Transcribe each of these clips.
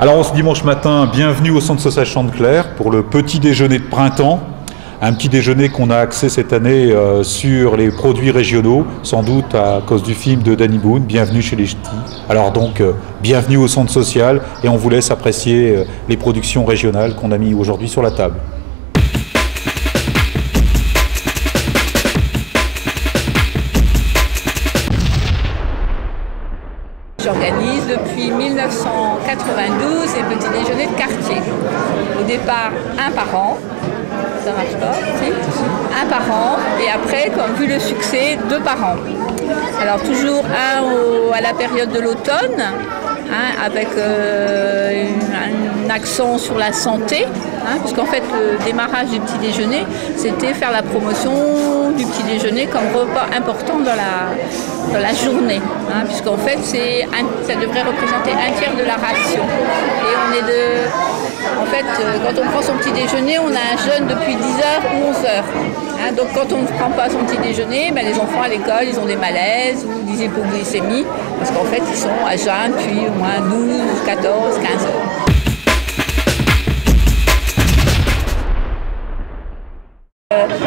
Alors ce dimanche matin, bienvenue au Centre social Chantecler pour le petit déjeuner de printemps. Un petit déjeuner qu'on a axé cette année sur les produits régionaux, sans doute à cause du film de Danny Boone, Bienvenue chez les Ch'tis. Alors donc, bienvenue au Centre social et on vous laisse apprécier les productions régionales qu'on a mis aujourd'hui sur la table. J'organise depuis 1992 les petits déjeuners de quartier. Au départ, un par an. Ça marche pas, si. Un par an, et après, comme vu le succès, 2 par an. Alors toujours un à la période de l'automne, avec un accent sur la santé, puisqu'en fait le démarrage du petit déjeuner, c'était faire la promotion du petit déjeuner comme repas important dans la journée, puisqu'en fait ça devrait représenter un tiers de la ration. Et en fait, quand on prend son petit déjeuner, on a un jeûne depuis 10h ou 11h. Donc quand on ne prend pas son petit déjeuner, les enfants à l'école, ils ont des malaises ou des hypoglycémies, parce qu'en fait, ils sont à jeûne depuis au moins 12, 14, 15 heures.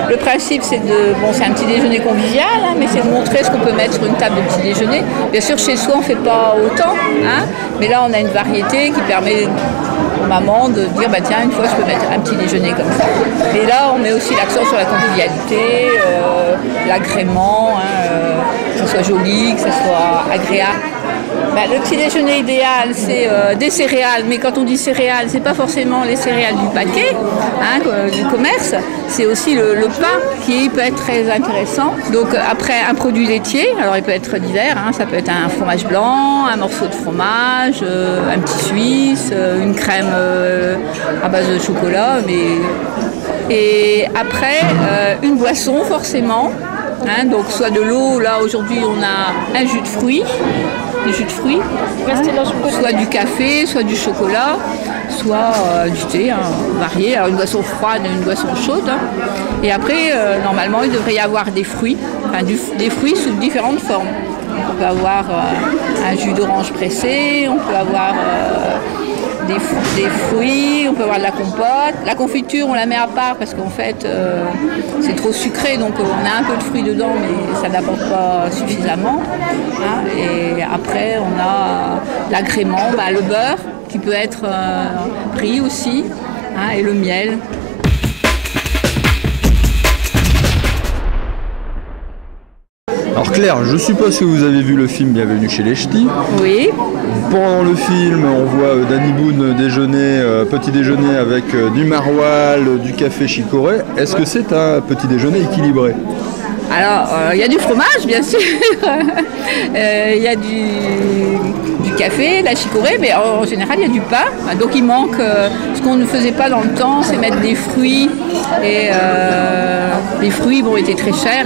Le principe, c'est un petit déjeuner convivial, mais c'est de montrer ce qu'on peut mettre sur une table de petit déjeuner. Bien sûr, chez soi, on ne fait pas autant, mais là, on a une variété qui permet aux mamans de dire, tiens, une fois, je peux mettre un petit déjeuner comme ça. Et là, on met aussi l'accent sur la convivialité, l'agrément, que ce soit joli, que ce soit agréable. Le petit déjeuner idéal, c'est des céréales, mais quand on dit céréales, c'est pas forcément les céréales du paquet, du commerce, c'est aussi le pain qui peut être très intéressant. Donc après, un produit laitier, alors il peut être divers, ça peut être un fromage blanc, un morceau de fromage, un petit suisse, une crème à base de chocolat, et après, une boisson forcément, donc soit de l'eau, là aujourd'hui on a un jus de fruits, soit du café, soit du chocolat, soit du thé, varié. Alors une boisson froide, une boisson chaude. Et après, normalement, il devrait y avoir des fruits, des fruits sous différentes formes. On peut avoir un jus d'orange pressé, on peut avoir des fruits, on peut avoir de la compote. La confiture, on la met à part parce qu'en fait, c'est trop sucré, donc on a un peu de fruits dedans, mais ça n'apporte pas suffisamment. Et après, on a l'agrément, le beurre, qui peut être pris aussi, et le miel. Alors Claire, je suppose que vous avez vu le film Bienvenue chez les Ch'tis. Oui. Pendant le film, on voit Danny Boone déjeuner, petit déjeuner avec du maroilles, du café chicorée. Est-ce que c'est un petit déjeuner équilibré? Alors, il y a du fromage, bien sûr. Il y a du café, de la chicorée, mais en général, il y a du pain. Donc, il manque... ce qu'on ne faisait pas dans le temps, c'est mettre des fruits. Et les fruits, étaient très chers.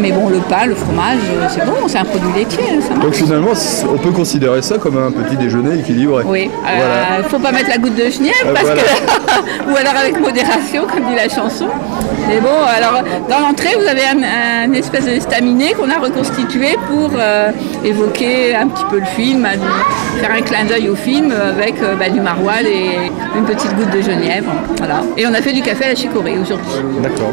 Mais bon, le pain, le fromage, c'est bon, c'est un produit laitier. Ça marche. Donc, finalement, on peut considérer ça comme un petit déjeuner équilibré. Oui. Il ne faut pas mettre la goutte de genièvre, ou alors avec modération, comme dit la chanson. Mais bon, alors, dans l'entrée, vous avez un espèce de staminé qu'on a reconstitué pour évoquer un petit peu le film, faire un clin d'œil au film avec du maroilles et une petite goutte de genièvre. Voilà. Et on a fait du café à la chicorée aujourd'hui. D'accord.